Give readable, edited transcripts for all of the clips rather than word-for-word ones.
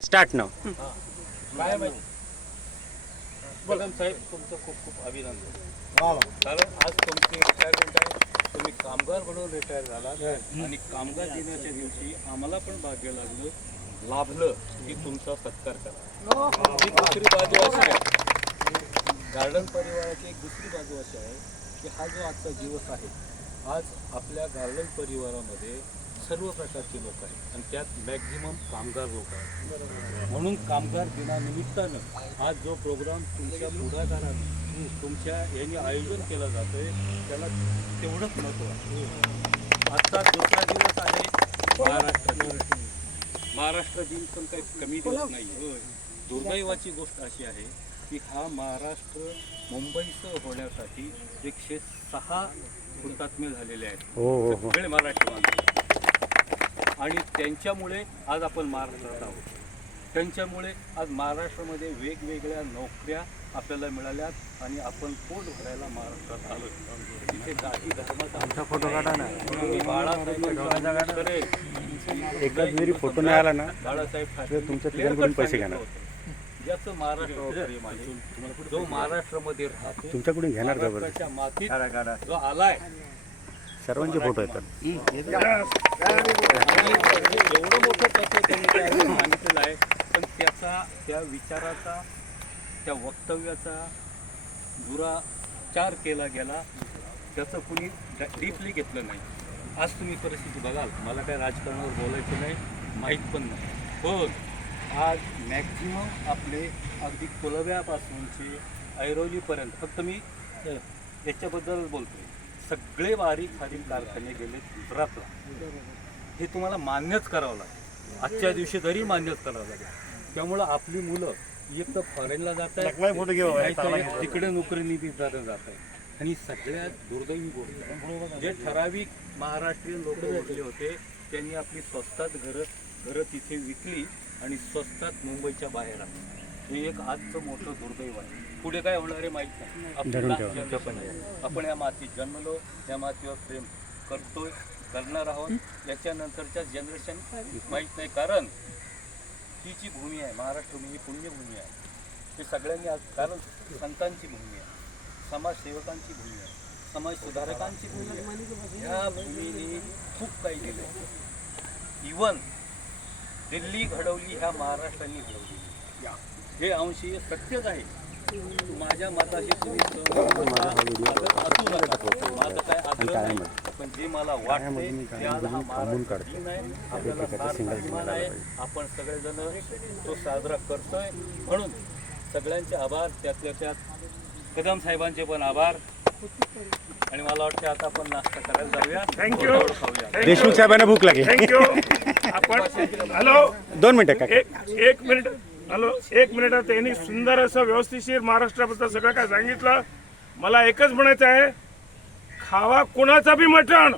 Start नाव. काय माहिती बलम साहेब, तुमचं खूप खूप अभिनंदन. कारण आज तुमची रिटायरमेंट आहे. तुम्ही कामगार म्हणून रिटायर झालात आणि कामगार दिनाच्या दिवशी आम्हाला पण भाग्य लाभलं की तुमचा सत्कार करा. ही दुसरी बाजू अशी आहे, गार्डन परिवाराची एक दुसरी बाजू अशी आहे की हा जो आजचा दिवस आहे, आज आपल्या गार्डन परिवारामध्ये सर्व प्रकारचे लोक आहेत आणि त्यात मॅक्झिमम कामगार लोक आहेत. म्हणून कामगार दिनानिमित्तानं आज जो प्रोग्राम तुमच्या पुढाकाराने तुमच्या यांनी आयोजन केलं जातं आहे त्याला तेवढंच महत्त्व आहे. आजचा दुसरा दिवस आहे महाराष्ट्र दिन. महाराष्ट्र दिन पण काही कमी दिवस नाही. दुर्दैवाची गोष्ट अशी आहे की हा महाराष्ट्र मुंबईसह होण्यासाठी 106 हुतात्मे झालेले आहेत सगळे मराठी माणसं. आणि त्यांच्यामुळे आज आपण महाराष्ट्रात आहोत. त्यांच्यामुळे आज महाराष्ट्रामध्ये वेगवेगळ्या नोकऱ्या आपल्याला मिळाल्यात आणि आपण पोट भरायला महाराष्ट्रात आलो. तिथे जाती धर्माचा आमचा फोटो काढा ना. बाळासाहेब करेल एकच जरी फोटो नाही आला ना बाळासाहेब तर ठाकरे तुमच्या तिघांकडून पैसे घेणार. ज्याचं महाराष्ट्रावर प्रेम आहे, जो महाराष्ट्रामध्ये राहतो, तुमच्याकडून घेणार का बरं? महाराष्ट्राच्या मातीत जो आलाय, सर्वांचे फोटो येतात. आणि एवढं मोठं तसं त्यांनी त्यावेळी सांगितलेलं आहे, पण त्याचा त्या विचाराचा त्या वक्तव्याचा दुराचार केला गेला, त्याचं कुणी डीपली घेतलं नाही. आज तुम्ही परिस्थिती बघाल, मला काय राजकारणावर बोलायचं नाही, माहीत पण नाही, पण आज मॅक्झिमम आपले अगदी कुलव्यापासूनचे ऐरोलीपर्यंत, फक्त मी याच्याबद्दल बोलतोय, सगळे बारीक सारीक कारखाने गेले गुजरातला. हे तुम्हाला मान्यच करावं लागेल. आजच्या दिवशी तरी मान्यच करावं लागेल. त्यामुळं आपली मुलं एक तर फॉरेनला जात आहेत, तिकडे नोकरीनिमित्त जात आहेत. आणि सगळ्यात दुर्दैवी गोष्ट, जे ठराविक महाराष्ट्रीयन लोक उरले होते त्यांनी आपली स्वस्तात घरं तिथे विकली आणि स्वस्तात मुंबईच्या बाहेर आली. हे एक आजचं मोठं दुर्दैव आहे. पुढे काय होणार आहे माहीत नाही. आपण या मातीत जन्मलो, या मातीवर प्रेम करतोय, करणार आहोत. याच्यानंतरच्या जनरेशन माहीत नाही, कारण ही जी भूमी आहे महाराष्ट्र ही पुण्यभूमी आहे. हे सगळ्यांनी आज, कारण संतांची भूमी आहे, समाजसेवकांची भूमी आहे, समाज सुधारकांची भूमी आहे. ह्या भूमीने खूप काही दिलं. इवन दिल्ली घडवली ह्या महाराष्ट्राने घडवली. हे अंशी सत्यच आहे. माझ्या मताशी तुम्ही असू नका, माझं काय आग्रह नाही, पण जे मला वाटते ते आज हा महाराष्ट्र दिन आहे, आपल्याला सार्थ अभिमान आहे. आपण सगळेजण तो साजरा करतोय. म्हणून सगळ्यांचे आभार, त्यातल्या त्यात कदम साहेबांचे पण आभार. आणि मला वाटतं आता आपण नाश्ता करायला जाऊया. थँक्यू. खाऊया. देशमुख साहेबांना भूक लागली. थँक्यू. आपण हॅलो 2 मिनिटं का? एक मिनिट. हॅलो 1 मिनिटात त्यांनी सुंदर असं व्यवस्थितशीर महाराष्ट्राबद्दल सगळं काय सांगितलं. मला एकच म्हणायचं आहे, खावा कुणाचा बी मटण,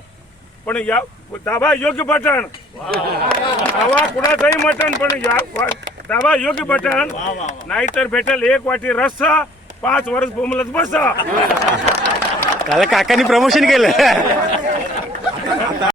पण या दाबा योग्य बटण. खावा कुणाचंही मटण, पण दाबा योग्य बटण, नाहीतर भेटेल 1 वाटी रस्सा, 5 वर्ष बोंबलत बसा. काकांनी प्रमोशन केलं.